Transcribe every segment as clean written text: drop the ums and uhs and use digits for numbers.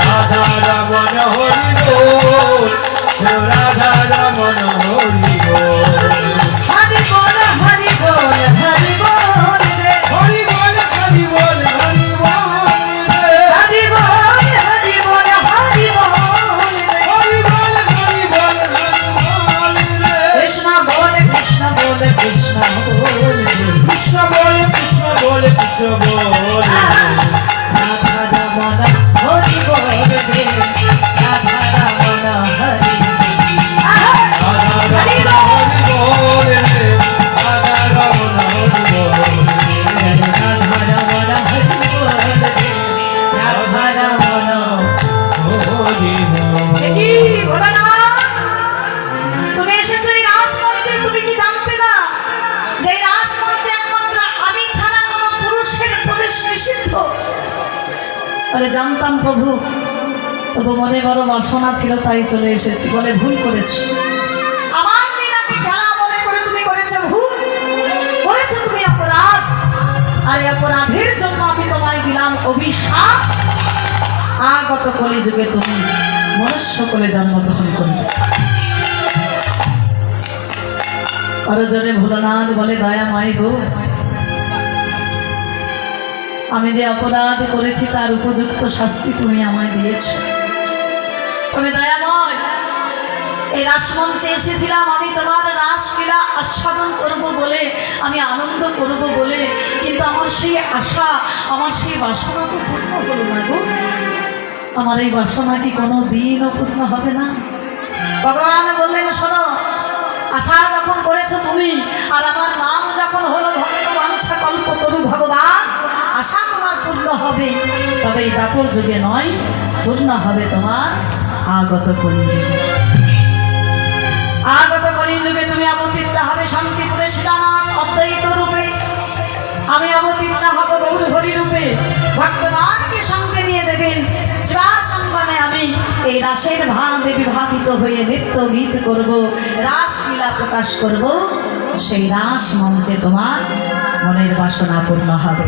রাধা রমন হরি বল, রাধা রমন হরি বল। হরি বল হরি বল হরি বল রে, হরি বল হরি বল হরি বল রে, হরি বল হরি বল হরি বল রে, হরি বল হরি বল হরি বল রে। কৃষ্ণ বল কৃষ্ণ বল কৃষ্ণ বল রে, কৃষ্ণ বল কৃষ্ণ বল কৃষ্ণ বল রে। রাধা রমন হরি বল রে, রাধা রমন হরি রাধা রমন হরি বল রে, রাধা রমন হরি বল রে। রাধা রমন হরি বল রে, রাধা রমন। হরি বল। কি ভোলানাথ, তুমি এসেছো এই রাসমঞ্চে, তুমি কি জানতে না যে এই রাসমঞ্চে একমাত্র আমি ছাড়া কোনো পুরুষের প্রবেশ নিষিদ্ধ? বলে জানতাম প্রভু, তবু মনে বড় বাসনা ছিল তাই চলে এসেছি। বলে ভুল করেছি, আমার লীলাকে খেলা মনে করে তুমি করেছো ভুল, করেছো তুমি অপরাধ। আর এই অপরাধের জন্য আমি তোমায় দিলাম অভিশাপ। আগত কলিযুগে তুমি মনুষ্য কোলে জন্মগ্রহণ করবে। আরো জনে ভোলানাথ বলে দয়াময় গো, আমি যে অপরাধ করেছি তার উপযুক্ত শাস্তি তুমি আমায় দিয়েছো। তুমি দয়াময়, এই রাসমঞ্চে এসেছিলাম আমি তোমার রাসলীলা আস্বাদন করব বলে, আমি আনন্দ করব বলে, কিন্তু আমার সেই আশা, আমার সেই বাসনা তো পূর্ণ হলো না গো। আমার এই বাসনা কি কোনো দিনও পূর্ণ হবে না? ভগবান বললেন শোনো, আশা যখন করেছো তুমি, আর আমার নাম যখন হলো ভক্তবাঞ্ছা কল্পতরু ভগবান, আশা তোমার পূর্ণ হবে, তবে এই দাপর যুগে নয়, পূর্ণ হবে তোমার আগত কলিযুগে। আগত কলিযুগে তুমি অবতীর্ণ হবে শান্তিপুরে সীতানাথ অদ্বৈত রূপে, আমি অবতীর্ণ হব গৌর হরি রূপে। ভক্তগণকে সঙ্গে নিয়ে দেবেন শিবাসঙ্গমে আমি এই রাসের ভাবে বিভাবিত হয়ে নৃত্য গীত করব, রাসলীলা প্রকাশ করব। সেই রাস মঞ্চে তোমার মনের বাসনা পূর্ণ হবে।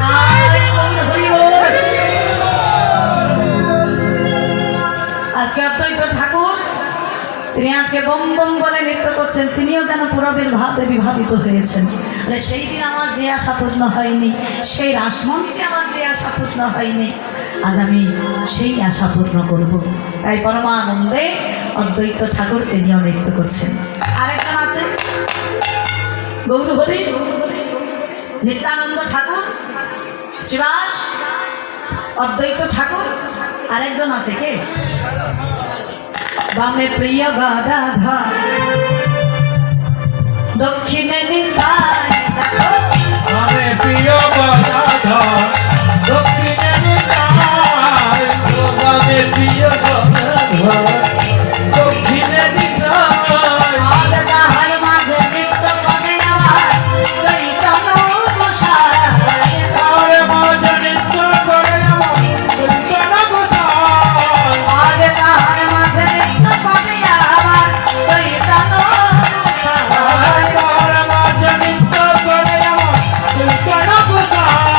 তাই গৌর হরি বল। আজকে অদ্বৈত ঠাকুর তিনি আজকে বম বম বলে নৃত্য করছেন, তিনিও যেন পুরবের ভাবে বিভাবিত হয়েছেন। সেই দিন আমার যে আশা পূর্ণ হয়নি, সেই রাসমঞ্চে আমার যে আশা পূর্ণ হয়নি, আজ আমি সেই আশা পূর্ণ করব। তাই পরমানন্দে অদ্বৈত ঠাকুর তিনিও নৃত্য করছেন। আরেকজন আছে গৌর হরি, নিত্যানন্দ ঠাকুর, শ্রীবাস, অদ্বৈত ঠাকুর। আরেকজন আছে কে? বামে প্রিয় গাদাধা, দক্ষিণে নিতাই দেখো, বামে প্রিয় গাদাধা, দক্ষিণে নিতাই, বামে প্রিয় গাদাধা, দক্ষিণে নিতাই। আজ তাহার মাঝে নৃত্য করে আমার চৈতন্য গোসাই, তার মাঝে নৃত্য করে আমার চৈতন্য গোসাই। আজ তাহার মাঝে নৃত্য করে আমার চৈতন্য গোসাই। তার মাঝে নৃত্য করে আমার চৈতন্য গোসাই।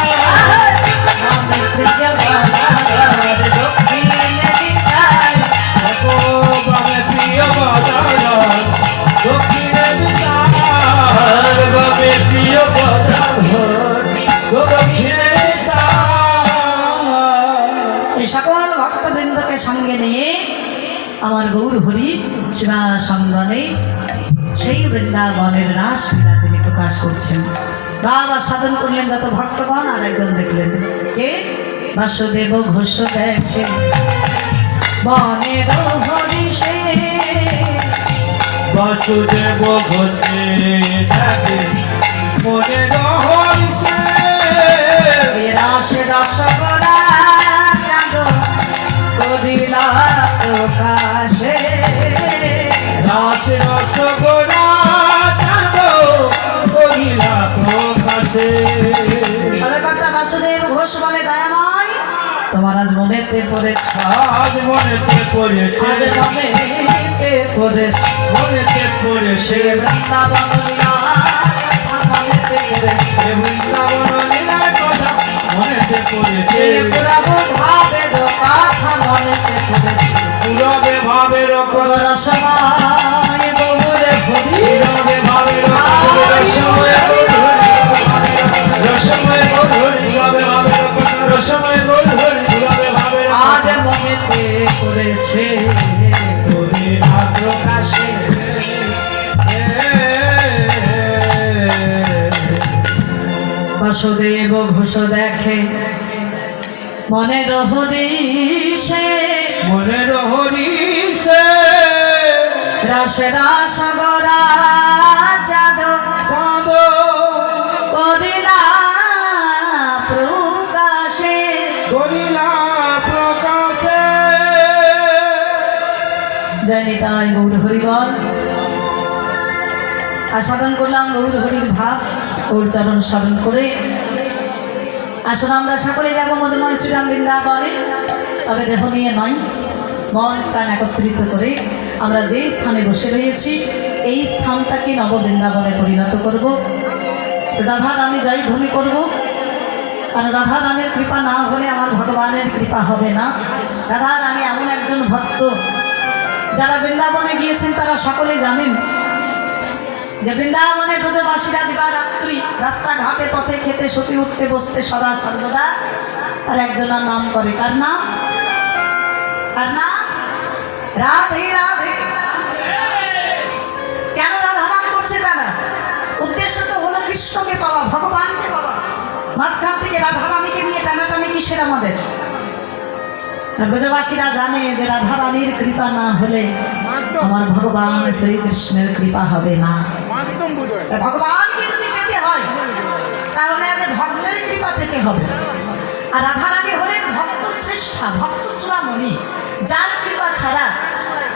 বামে প্রিয় গাদাধা, দক্ষিণে নিতাই, ও বামে প্রিয় গাদাধা, দক্ষিণে নিতাই, বামে প্রিয় গাদাধা, দক্ষিণে নিতাই। এই সকল ভক্তবৃন্দকে সঙ্গে নিয়ে আমার গৌর হরি শিবাসঙ্গনে সেই বৃন্দাবনের রাসলীলা তিনি প্রকাশ করছেন। বারবার সাধন করলেন যত ভক্তগণ, আর একজন দেখলেন কে? বাসুদেব ঘোষ দেখে বনের হরি সে, বাসুদেব ঘোষে থাকে মনে রহসে, রাস রসগোলা চাঁদ করিলা প্রকাশে, রাস রসগোলা চাঁদ করিলা প্রকাশে। কর্তা বাসুদেব ঘোষ বলে দয়াময়, তোমার আজ মনেতে পড়েছে, আজ মনেতে পড়েছে, আজ মনেতে পড়েছে, মনেতে পড়েছে, সে বৃন্দাবন লীলা মনেতে পড়েছে, বৃন্দাবন লীলার কথা মনেতে পড়েছে। সে পুরাব ভাবে দোকা রসময় গৌরে হরি রবে ভাবে রসময় রসময় গৌরী রবে ভাবে রসময় গৌরী রবে ভাবে আজ মনেতে করেছে তোরে প্রকাশে বাসুদেব ঘোষ দেখে মনের হরিষে মনের হরিষে রাসে রাস গরা চাঁদ চাঁদ করিলা প্রকাশে করিলা প্রকাশে জানি তাই গৌর হরি বল আস্বাদন করলাম গৌর হরির ভাব ওর চরণ স্মরণ করে আসুন আমরা সকলে যাবো মধুময় শ্রীরাম বৃন্দাবনে তবে দেহ নিয়ে নয় মন প্রাণ একত্রিত করে আমরা যেই স্থানে বসে রয়েছি এই স্থানটাকে নব বৃন্দাবনে পরিণত করব রাধা রানী জয় ধ্বনি করব কারণ রাধা রানীর কৃপা না হলে আমার ভগবানের কৃপা হবে না রাধা রানী এমন একজন ভক্ত যারা বৃন্দাবনে গিয়েছেন তারা সকলে জানেন যে বৃন্দাবনে ব্রজবাসীরা দিবারাত্রি রাস্তাঘাটে পথে খেতে সতী উঠতে বসতে সদা সর্বদা আর একজনের নাম করে কার নাম রাধে রাধে কেন রাধা নাম করছে তারা উদ্দেশ্য তো হলো কৃষ্ণকে পাওয়া ভগবানকে পাওয়া মাঝখান থেকে রাধা রানীকে নিয়ে টানাটানি কিসের আমাদের ব্রজবাসীরা জানে যে রাধা রানীর কৃপা না হলে আমার ভগবান শ্রীকৃষ্ণের কৃপা হবে না ভগবানকে যদি পেতে হয় তাহলে আগে ভক্তের কৃপা পেতে হবে আর রাধা রানী হলেন ভক্ত শ্রেষ্ঠা ভক্ত চূড়ামণি যার কৃপা ছাড়া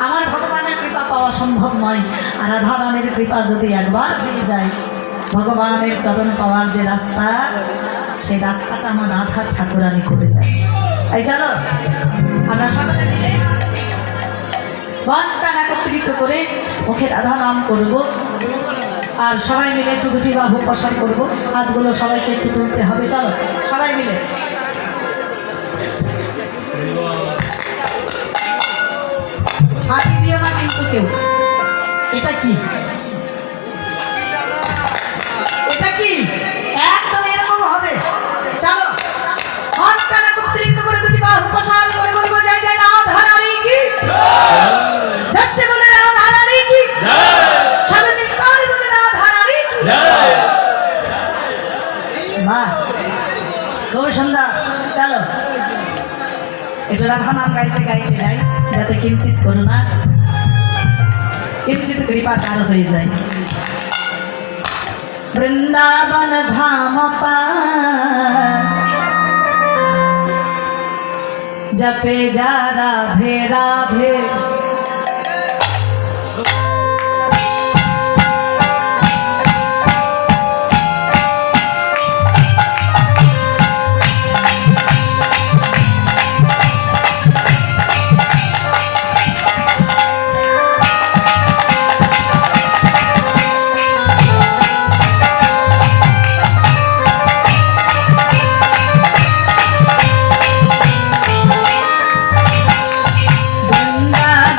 আমার ভগবানের কৃপা পাওয়া সম্ভব নয় আর রাধা রানীর কৃপা যদি একবার হয়ে যায় ভগবানের চরণ পাওয়ার যে রাস্তা সেই রাস্তাটা আমার রাধা ঠাকুরানী করে দেয় তাই চলো আমরা সকলে মিলে মন প্রাণ একত্রিত করে মুখে রাধা নাম করব আর সবাই মিলে একটু দুটি বাহু প্রসার করবো হাতগুলো সবাইকে একটু তুলতে হবে চলো সবাই মিলে হাত দিও না কিন্তু কেউ এটা কি এটা কি একদম এরকম হবে চলো মন প্রাণ একত্রিত করে দুটি বাহু প্রসার করে বলবো জয় জয় রাধা রানী কি জয় বলে রাধা রানী কি সবাই মিলে তালি বলে রাধা রানী কি মা খুব সুন্দর চলো একটু রাধা নাম গাইতে গাইতে যাই যাতে কিঞ্চিত করুণা কিঞ্চিত কৃপা কার হয়ে যায় বৃন্দাবন ধাম জপে যা রাধে রাধে বৃন্দা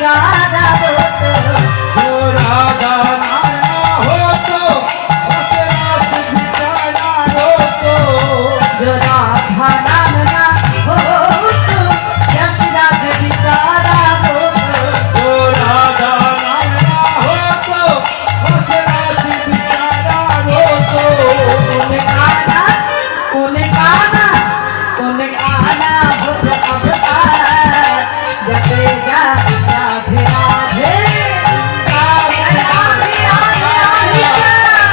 বিচারা হতো जो राधा नाया होतो बस रात बिचारा रोतो जो राधा नाम ना होतो यशराज বিচারা হতো जो राधा नाया होतो बस रात बिचारा रोतो उन्हें गाना होता अवतार जपे जा राधे राधे राधे राधे राधे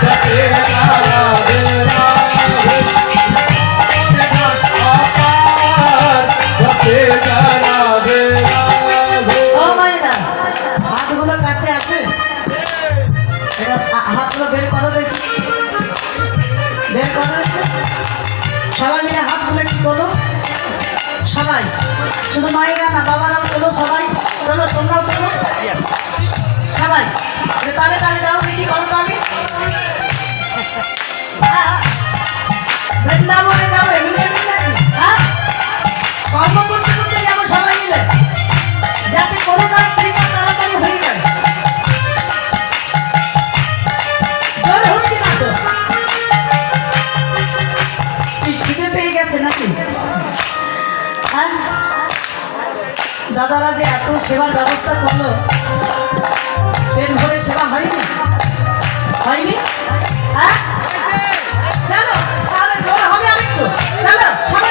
जपे राधा राधे जपे राधे राधे ও মাইনা হাতগুলো কাছে আছে হাতগুলো বের করো দেখি বের করো সবাই মিলে হাতগুলো কি করো সবাই শুধু মায়েরা না বাবারাও তোলো সবাই তোলো তোমরাও তোলো সবাই তালে তালে দাও বেশি করো তালে বৃন্দাবনে যাবো এমনি এমনি নাকি হ্যাঁ কর্ম করতে করতে যাবো সবাই মিলে যাতে কোনো কাজ কৃপা তাড়াতাড়ি হয়ে যায় জোরে হচ্ছে না তো কি খিদে পেয়ে গেছে নাকি হ্যাঁ দাদারা যে এত সেবার ব্যবস্থা করলো পেট ভরে সেবা হয়নি হয়নি হ্যাঁ চলো তাহলে জোর হবে আরেকটু চলো সবাই